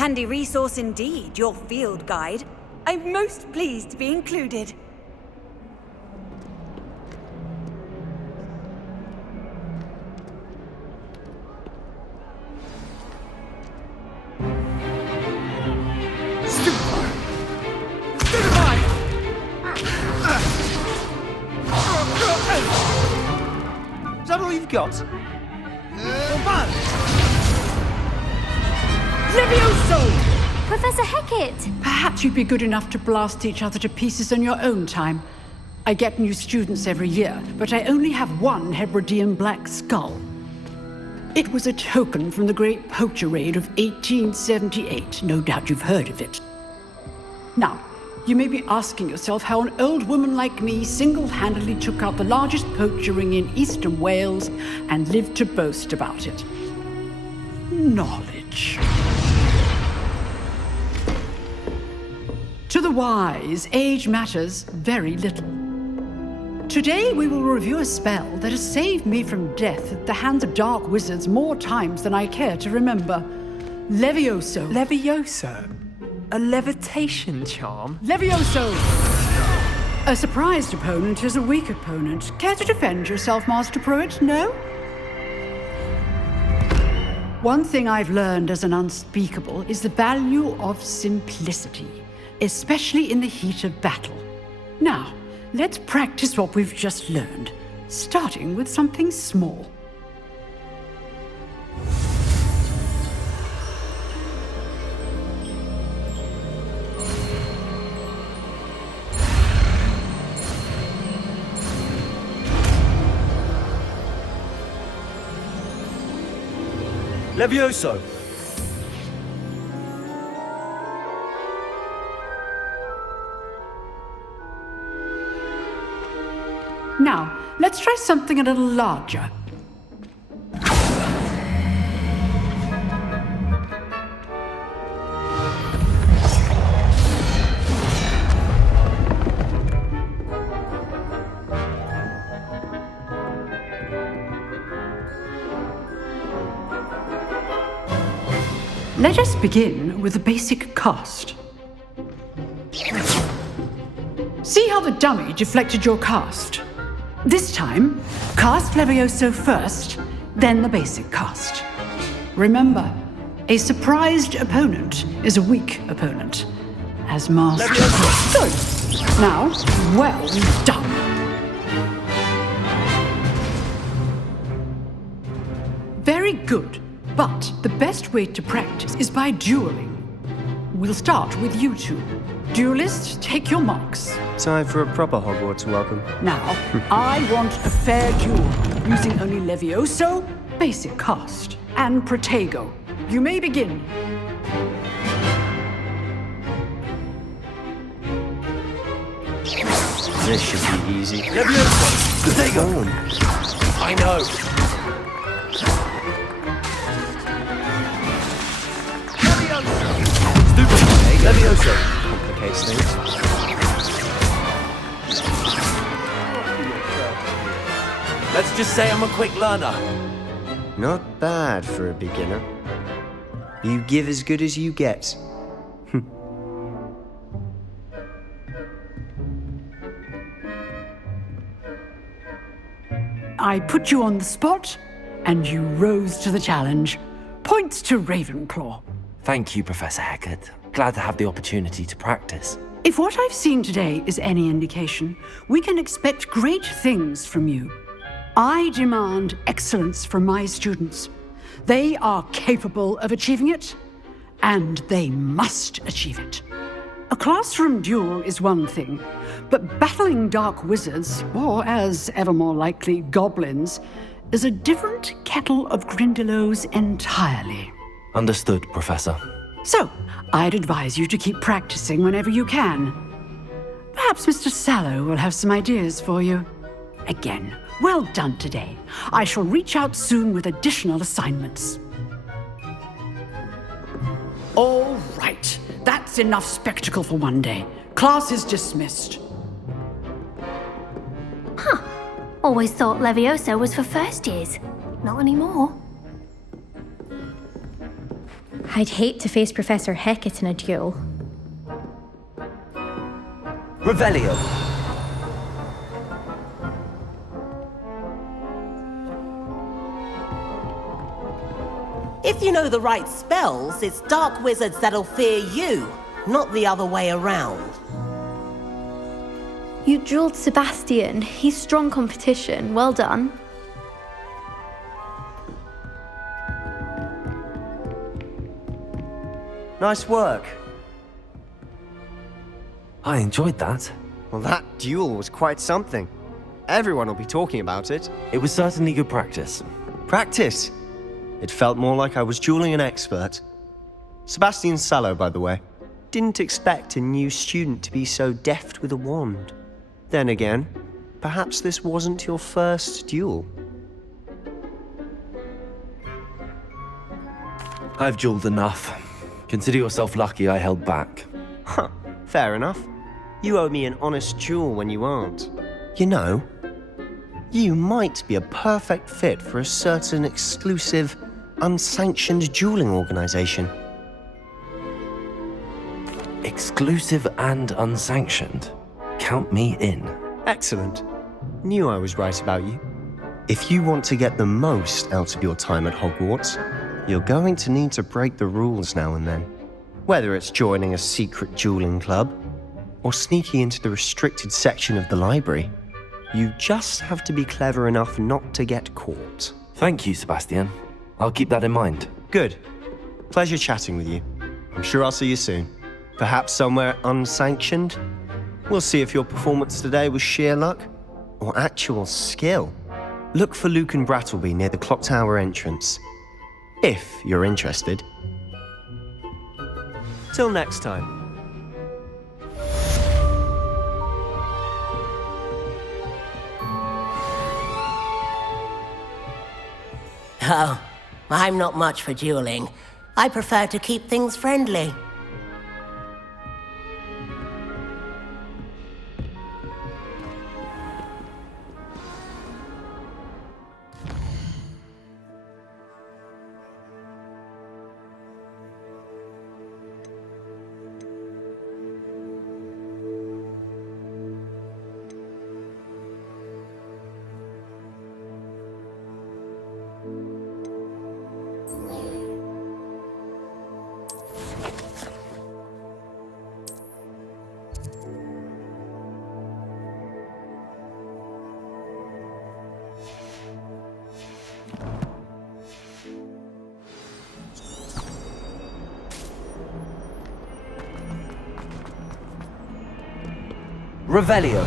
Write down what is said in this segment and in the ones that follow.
Handy resource indeed, your field guide. I'm most pleased to be included. Is that all you've got? Levioso! Professor Hecat! Perhaps you'd be good enough to blast each other to pieces on your own time. I get new students every year, but I only have one Hebridean black skull. It was a token from the Great Poacher Raid of 1878. No doubt you've heard of it. Now, you may be asking yourself how an old woman like me single-handedly took out the largest poacher ring in eastern Wales and lived to boast about it. Knowledge. To the wise, age matters very little. Today we will review a spell that has saved me from death at the hands of dark wizards more times than I care to remember. Levioso. Levioso? A levitation charm? Levioso! A surprised opponent is a weak opponent. Care to defend yourself, Master Pruitt? No? One thing I've learned as an unspeakable is the value of simplicity, especially in the heat of battle. Now, let's practice what we've just learned, starting with something small. Levioso! Now, let's try something a little larger. Let us begin with the basic cast. See how the dummy deflected your cast? This time, cast Levioso first, then the basic cast. Remember, a surprised opponent is a weak opponent. As Master... Good. Now, well done. Very good. But the best way to practice is by dueling. We'll start with you two. Duelists, take your marks. Time for a proper Hogwarts welcome. Now, I want a fair duel, using only Levioso, basic cast, and Protego. You may begin. This should be easy. Levioso! Protego! I know! Levioso complicates things. Let's just say I'm a quick learner. Not bad for a beginner. You give as good as you get. I put you on the spot, and you rose to the challenge. Points to Ravenclaw. Thank you, Professor Hecat. Glad to have the opportunity to practice. If what I've seen today is any indication, we can expect great things from you. I demand excellence from my students. They are capable of achieving it, and they must achieve it. A classroom duel is one thing, but battling dark wizards, or as ever more likely, goblins, is a different kettle of Grindylows entirely. Understood, Professor. So, I'd advise you to keep practicing whenever you can. Perhaps Mr. Sallow will have some ideas for you. Again, well done today. I shall reach out soon with additional assignments. All right, that's enough spectacle for one day. Class is dismissed. Always thought Levioso was for first years. Not anymore. I'd hate to face Professor Hecat in a duel. Revelio. If you know the right spells, it's dark wizards that'll fear you, not the other way around. You dueled Sebastian. He's strong competition. Well done. Nice work. I enjoyed that. Well, that duel was quite something. Everyone will be talking about it. It was certainly good practice. Practice. It felt more like I was dueling an expert. Sebastian Sallow, by the way. Didn't expect a new student to be so deft with a wand. Then again, perhaps this wasn't your first duel. I've dueled enough. Consider yourself lucky I held back. Huh, fair enough. You owe me an honest duel when you aren't. You know, you might be a perfect fit for a certain exclusive, unsanctioned dueling organization. Exclusive and unsanctioned. Count me in. Excellent. Knew I was right about you. If you want to get the most out of your time at Hogwarts, you're going to need to break the rules now and then. Whether it's joining a secret dueling club, or sneaking into the restricted section of the library, you just have to be clever enough not to get caught. Thank you, Sebastian. I'll keep that in mind. Good. Pleasure chatting with you. I'm sure I'll see you soon. Perhaps somewhere unsanctioned? We'll see if your performance today was sheer luck or actual skill. Look for Luke and Brattleby near the clock tower entrance, if you're interested. Till next time. Oh, I'm not much for dueling. I prefer to keep things friendly. Revelio.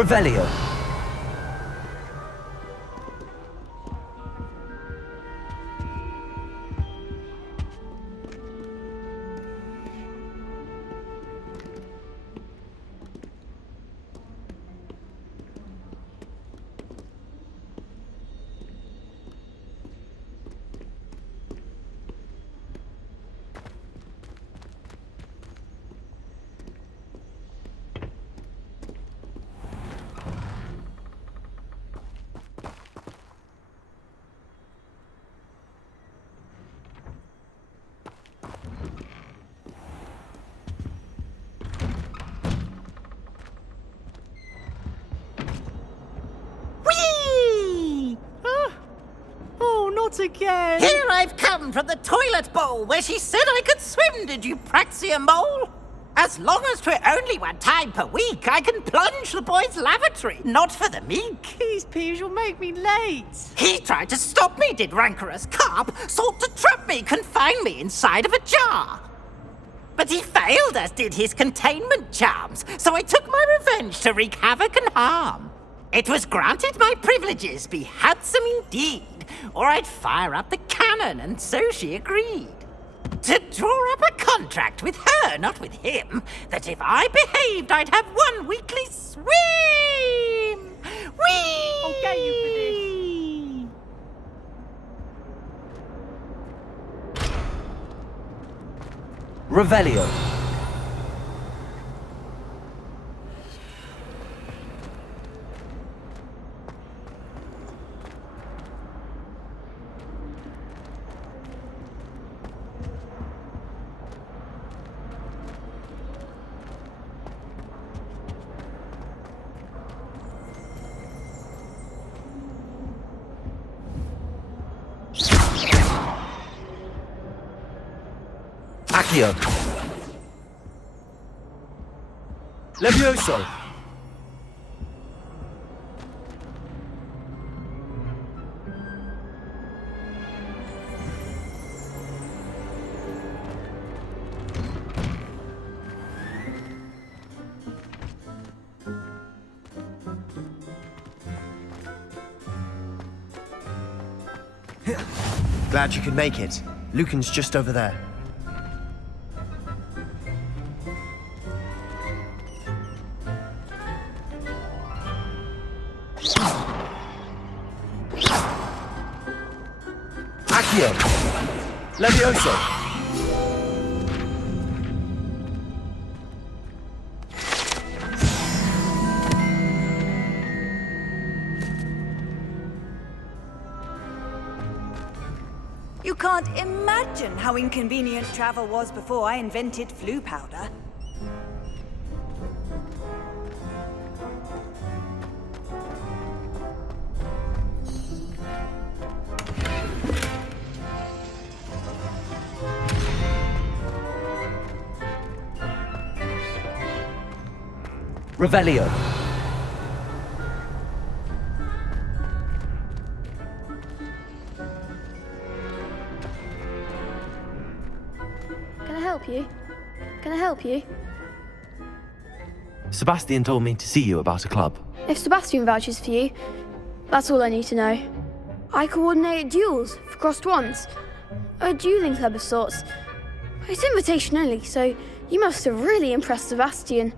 Revelio. again. Here I've come from the toilet bowl where she said I could swim, did you praxia mole? As long as 'twere only one time per week, I can plunge the boy's lavatory, not for the meek. These peas will make me late. He tried to stop me, did rancorous carp, sought to trap me, confine me inside of a jar. But he failed, as did his containment charms, so I took my revenge to wreak havoc and harm. It was granted my privileges be handsome indeed, or I'd fire up the cannon, and so she agreed. To draw up a contract with her, not with him, that if I behaved, I'd have one weekly swim! Whee! I'll get you for this. Revelio. Accio. Levioso. Glad you could make it. Lucan's just over there. Accio. Levioso. You can't imagine how inconvenient travel was before I invented flu powder. Revelio. Can I help you? Can I help you? Sebastian told me to see you about a club. If Sebastian vouches for you, that's all I need to know. I coordinate duels for crossed wands. A dueling club of sorts. It's invitation only, so you must have really impressed Sebastian.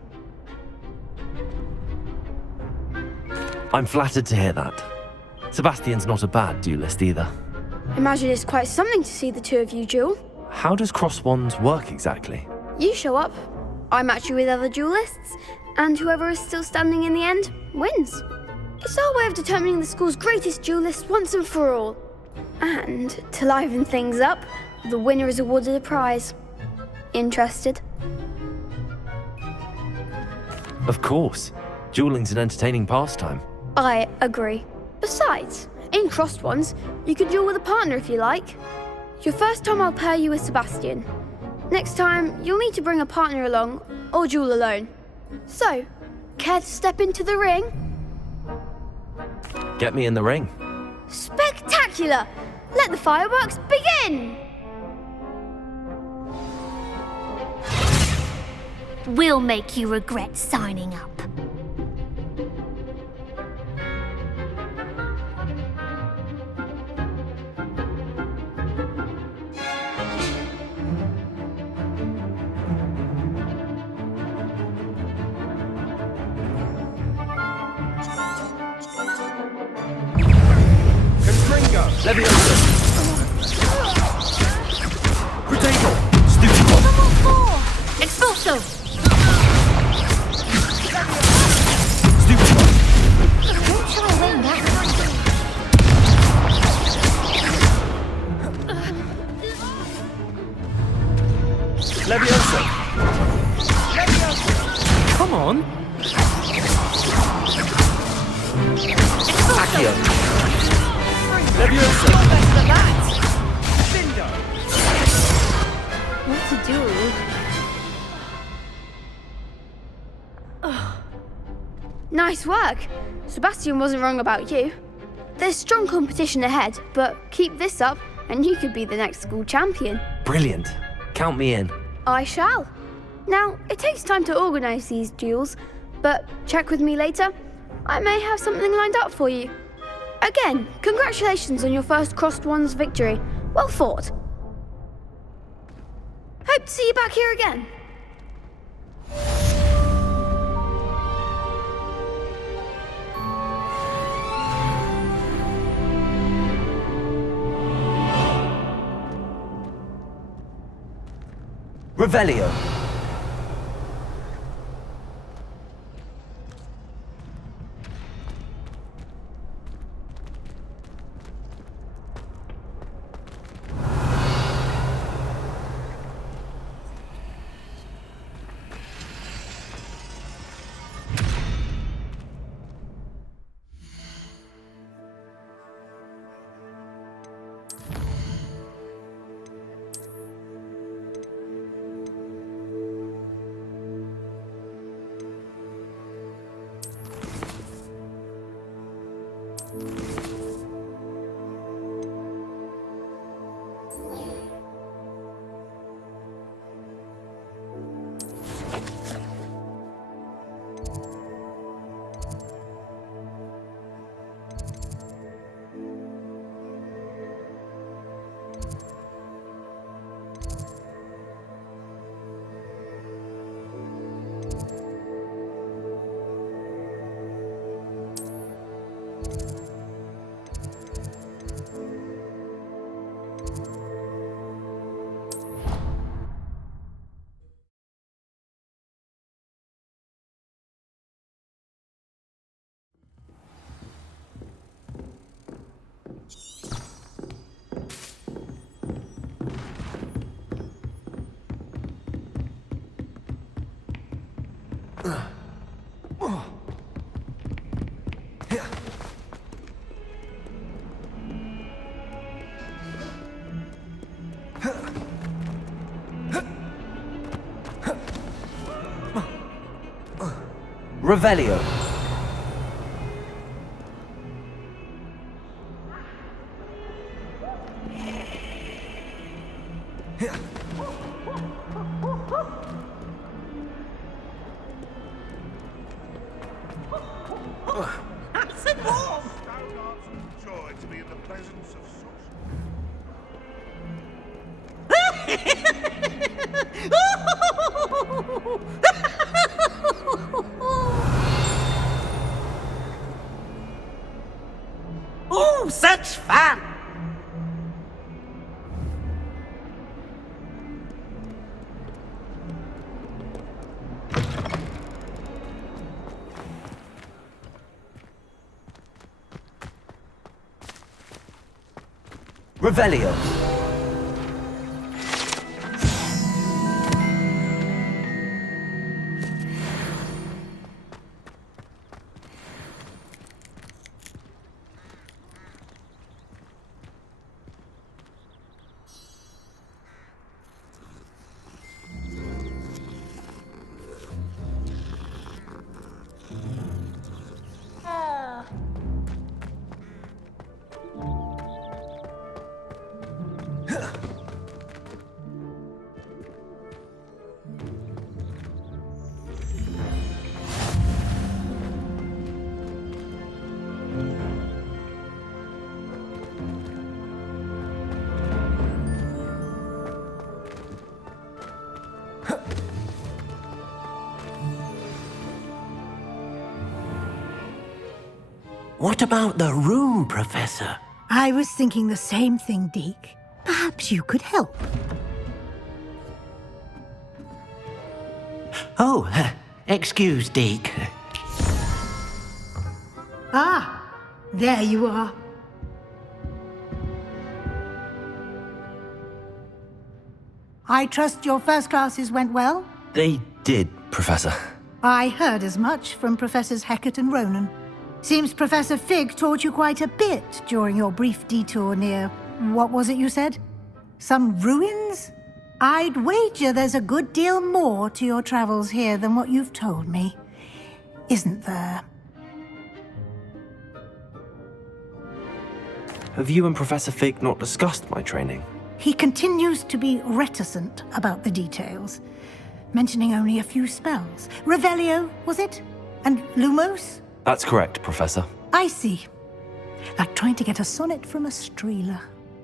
I'm flattered to hear that. Sebastian's not a bad duelist either. Imagine it's quite something to see the two of you duel. How does crosswands work exactly? You show up, I match you with other duelists, and whoever is still standing in the end wins. It's our way of determining the school's greatest duelist once and for all. And to liven things up, the winner is awarded a prize. Interested? Of course. Dueling's an entertaining pastime. I agree. Besides, in crossed ones, you can duel with a partner if you like. Your first time I'll pair you with Sebastian. Next time, you'll need to bring a partner along, or duel alone. So, care to step into the ring? Get me in the ring. Spectacular! Let the fireworks begin! We'll make you regret signing up. Levioso! Potato! Stupid one! Expulso! Stupid one! Don't try weighing that. Levioso! Come on! Accio! Levioso! You're better than that! What's a duel? Nice work. Sebastian wasn't wrong about you. There's strong competition ahead, but keep this up and you could be the next school champion. Brilliant. Count me in. I shall. Now, it takes time to organise these duels, but check with me later. I may have something lined up for you. Again, congratulations on your first crosswand's victory. Well fought. Hope to see you back here again. Revelio. Revelio. Oh, such fun! Revelio. What about the room, Professor? I was thinking the same thing, Deke. Perhaps you could help. Oh, excuse, Deke. Ah, there you are. I trust your first classes went well? They did, Professor. I heard as much from Professors Hecat and Ronan. Seems Professor Fig taught you quite a bit during your brief detour near... what was it you said? Some ruins? I'd wager there's a good deal more to your travels here than what you've told me. Isn't there? Have you and Professor Fig not discussed my training? He continues to be reticent about the details, mentioning only a few spells. Revelio, was it? And Lumos? That's correct, Professor. I see. Like trying to get a sonnet from a streeler.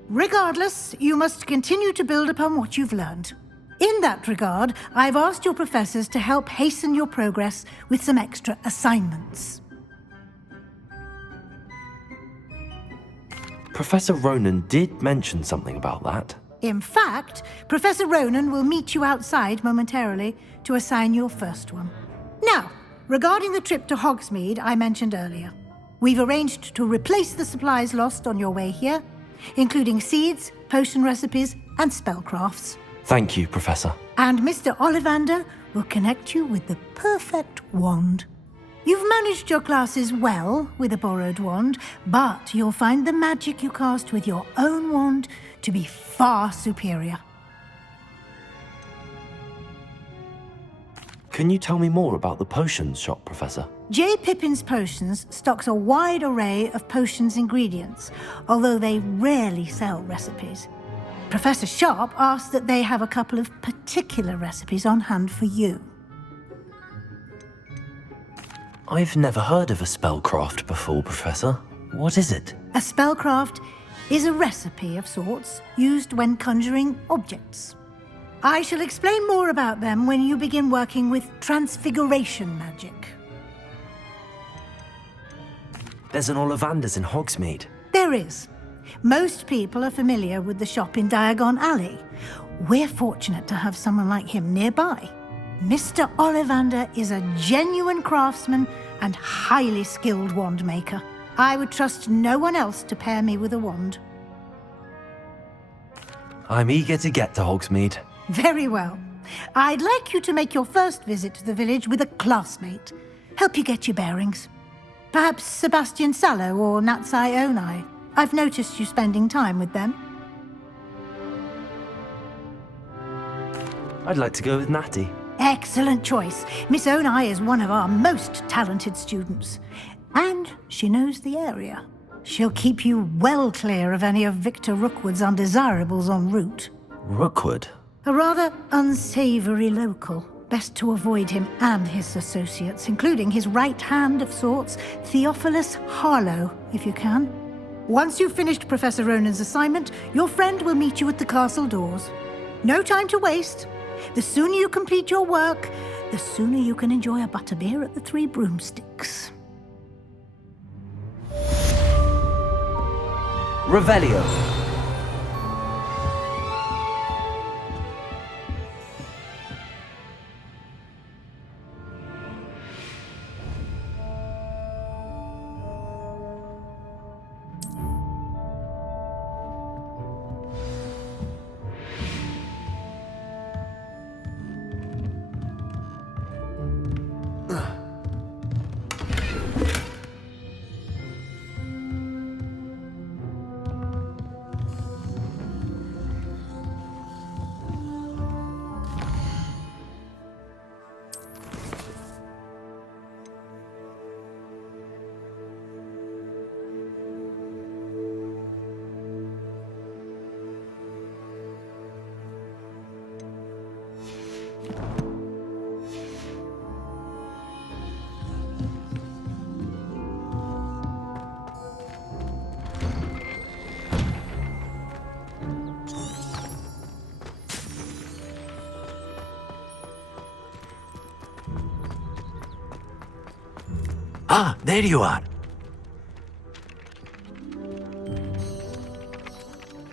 Regardless, you must continue to build upon what you've learned. In that regard, I've asked your professors to help hasten your progress with some extra assignments. Professor Ronan did mention something about that. In fact, Professor Ronan will meet you outside momentarily to assign your first one. Now, regarding the trip to Hogsmeade I mentioned earlier, we've arranged to replace the supplies lost on your way here, including seeds, potion recipes, and spellcrafts. Thank you, Professor. And Mr. Ollivander will connect you with the perfect wand. You've managed your classes well with a borrowed wand, but you'll find the magic you cast with your own wand to be far superior. Can you tell me more about the potions shop, Professor? J. Pippin's Potions stocks a wide array of potions ingredients, although they rarely sell recipes. Professor Sharp asked that they have a couple of particular recipes on hand for you. I've never heard of a spellcraft before, Professor. What is it? A spellcraft is a recipe of sorts used when conjuring objects. I shall explain more about them when you begin working with transfiguration magic. There's an Ollivander's in Hogsmeade. There is. Most people are familiar with the shop in Diagon Alley. We're fortunate to have someone like him nearby. Mr. Ollivander is a genuine craftsman and highly skilled wand maker. I would trust no one else to pair me with a wand. I'm eager to get to Hogsmeade. Very well. I'd like you to make your first visit to the village with a classmate. Help you get your bearings. Perhaps Sebastian Sallow or Natsai Onai. I've noticed you spending time with them. I'd like to go with Natty. Excellent choice. Miss Onai is one of our most talented students. And she knows the area. She'll keep you well clear of any of Victor Rookwood's undesirables en route. Rookwood? A rather unsavory local. Best to avoid him and his associates, including his right hand of sorts, Theophilus Harlow, if you can. Once you've finished Professor Ronan's assignment, your friend will meet you at the castle doors. No time to waste. The sooner you complete your work, the sooner you can enjoy a butterbeer at the Three Broomsticks. Revelio. Ah, there you are.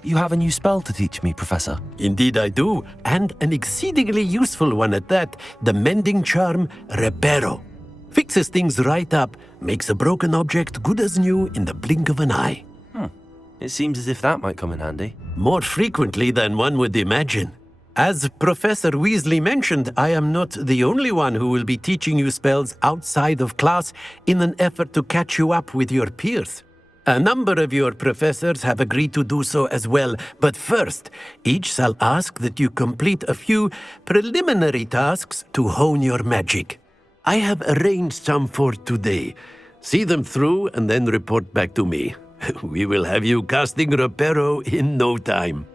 You have a new spell to teach me, Professor. Indeed I do, and an exceedingly useful one at that. The mending charm, Reparo. Fixes things right up, makes a broken object good as new in the blink of an eye. It seems as if that might come in handy. More frequently than one would imagine. As Professor Weasley mentioned, I am not the only one who will be teaching you spells outside of class in an effort to catch you up with your peers. A number of your professors have agreed to do so as well, but first, each shall ask that you complete a few preliminary tasks to hone your magic. I have arranged some for today. See them through and then report back to me. We will have you casting Reparo in no time.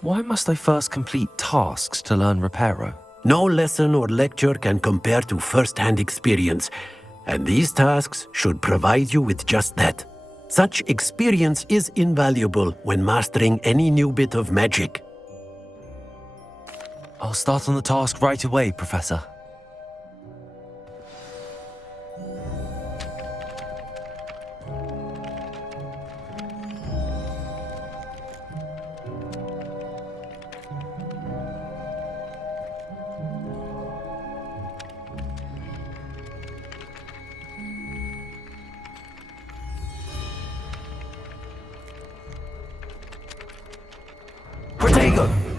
Why must I first complete tasks to learn Reparo? No lesson or lecture can compare to first-hand experience, and these tasks should provide you with just that. Such experience is invaluable when mastering any new bit of magic. I'll start on the task right away, Professor. Protego!